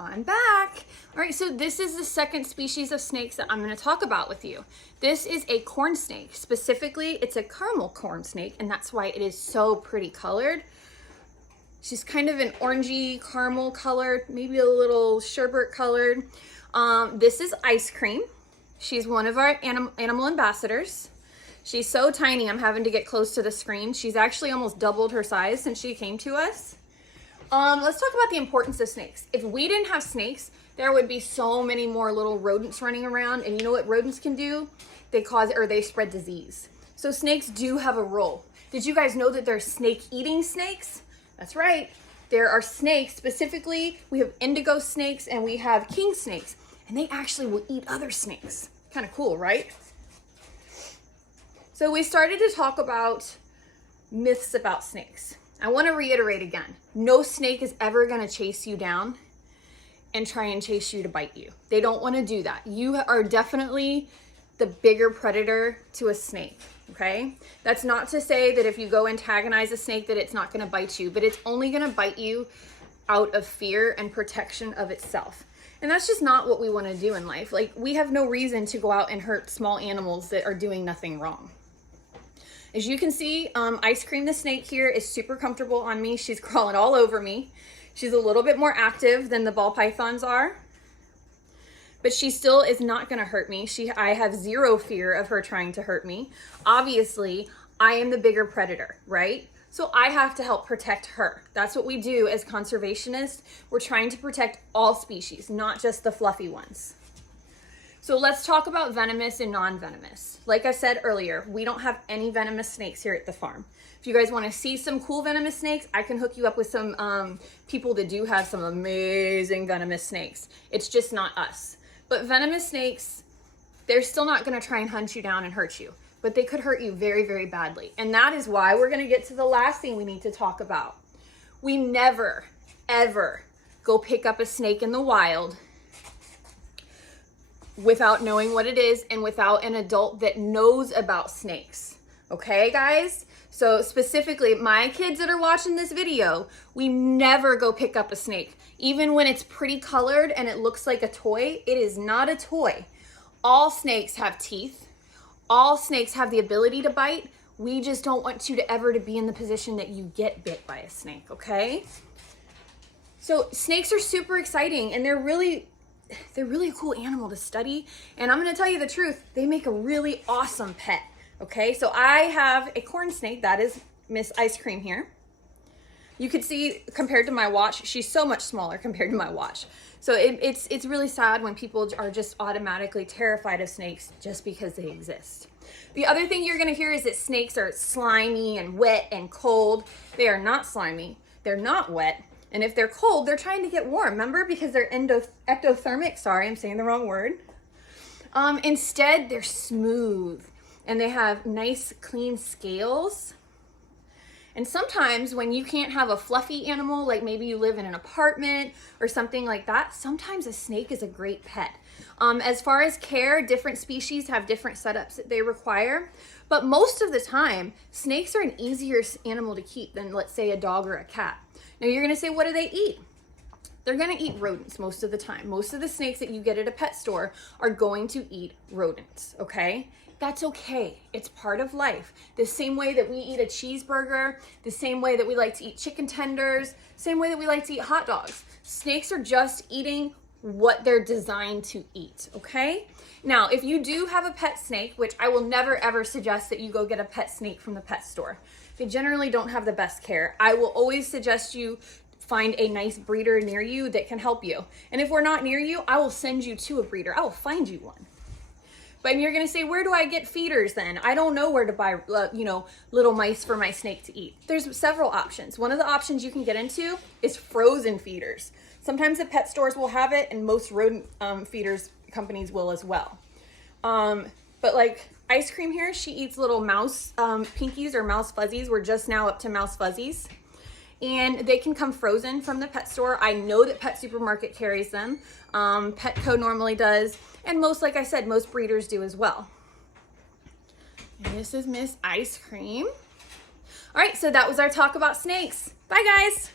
I'm back. All right, so this is the second species of snakes that I'm going to talk about with you. This is a corn snake. Specifically, it's a caramel corn snake, and that's why it is so pretty colored. She's kind of an orangey caramel colored, maybe a little sherbet colored. This is Ice Cream. She's one of our animal ambassadors. She's so tiny, I'm having to get close to the screen. She's actually almost doubled her size since she came to us. Let's talk about the importance of snakes. If we didn't have snakes, there would be so many more little rodents running around. And you know what rodents can do? They spread disease. So snakes do have a role. Did you guys know that there's snake-eating snakes? That's right. There are snakes, specifically, we have indigo snakes and we have king snakes. And they actually will eat other snakes. Kind of cool, right? So we started to talk about myths about snakes. I want to reiterate again, no snake is ever going to chase you down and try and chase you to bite you. They don't want to do that. You are definitely the bigger predator to a snake, okay? That's not to say that if you go antagonize a snake that it's not going to bite you, but it's only going to bite you out of fear and protection of itself. And that's just not what we want to do in life. Like, we have no reason to go out and hurt small animals that are doing nothing wrong. As you can see, Ice Cream the snake here is super comfortable on me. She's crawling all over me. She's a little bit more active than the ball pythons are, but she still is not going to hurt me. I have zero fear of her trying to hurt me. Obviously, I am the bigger predator, right? So I have to help protect her. That's what we do as conservationists. We're trying to protect all species, not just the fluffy ones. So let's talk about venomous and non-venomous. Like I said earlier, we don't have any venomous snakes here at the farm. If you guys want to see some cool venomous snakes, I can hook you up with some people that do have some amazing venomous snakes. It's just not us. But venomous snakes, they're still not going to try and hunt you down and hurt you. But they could hurt you very, very badly. And that is why we're going to get to the last thing we need to talk about. We never, ever go pick up a snake in the wild without knowing what it is and without an adult that knows about snakes. Okay, guys? So specifically, my kids that are watching this video, we never go pick up a snake. Even when it's pretty colored and it looks like a toy, it is not a toy. All snakes have teeth. All snakes have the ability to bite. We just don't want you to ever to be in the position that you get bit by a snake, okay? So snakes are super exciting and they're really a cool animal to study. And I'm going to tell you the truth, they make a really awesome pet. Okay, so I have a corn snake, that is Miss Ice Cream here. You could see compared to my watch, she's so much smaller compared to my watch. So it's really sad when people are just automatically terrified of snakes just because they exist. The other thing you're going to hear is that snakes are slimy and wet and cold. They are not slimy. They're not wet. And if they're cold, they're trying to get warm, remember? Because they're ectothermic. Sorry, I'm saying the wrong word. Instead, they're smooth. And they have nice, clean scales. And sometimes when you can't have a fluffy animal, like maybe you live in an apartment or something like that, sometimes a snake is a great pet. As far as care, different species have different setups that they require. But most of the time, snakes are an easier animal to keep than, let's say, a dog or a cat. Now you're going to say, what do they eat? They're going to eat rodents most of the time. Most of the snakes that you get at a pet store are going to eat rodents, okay? That's okay. It's part of life. The same way that we eat a cheeseburger, the same way that we like to eat chicken tenders, same way that we like to eat hot dogs. Snakes are just eating what they're designed to eat, okay? Now, if you do have a pet snake, which I will never ever suggest that you go get a pet snake from the pet store. They generally don't have the best care. I will always suggest you find a nice breeder near you that can help you. And if we're not near you, I will send you to a breeder. I will find you one. But you're going to say, where do I get feeders then? I don't know where to buy, little mice for my snake to eat. There's several options. One of the options you can get into is frozen feeders. Sometimes the pet stores will have it, and most rodent feeders companies will as well. But like Ice Cream here, she eats little mouse pinkies or mouse fuzzies. We're just now up to mouse fuzzies. And they can come frozen from the pet store. I know that Pet Supermarket carries them. Petco normally does. And like I said, most breeders do as well. And this is Miss Ice Cream. All right, so that was our talk about snakes. Bye, guys.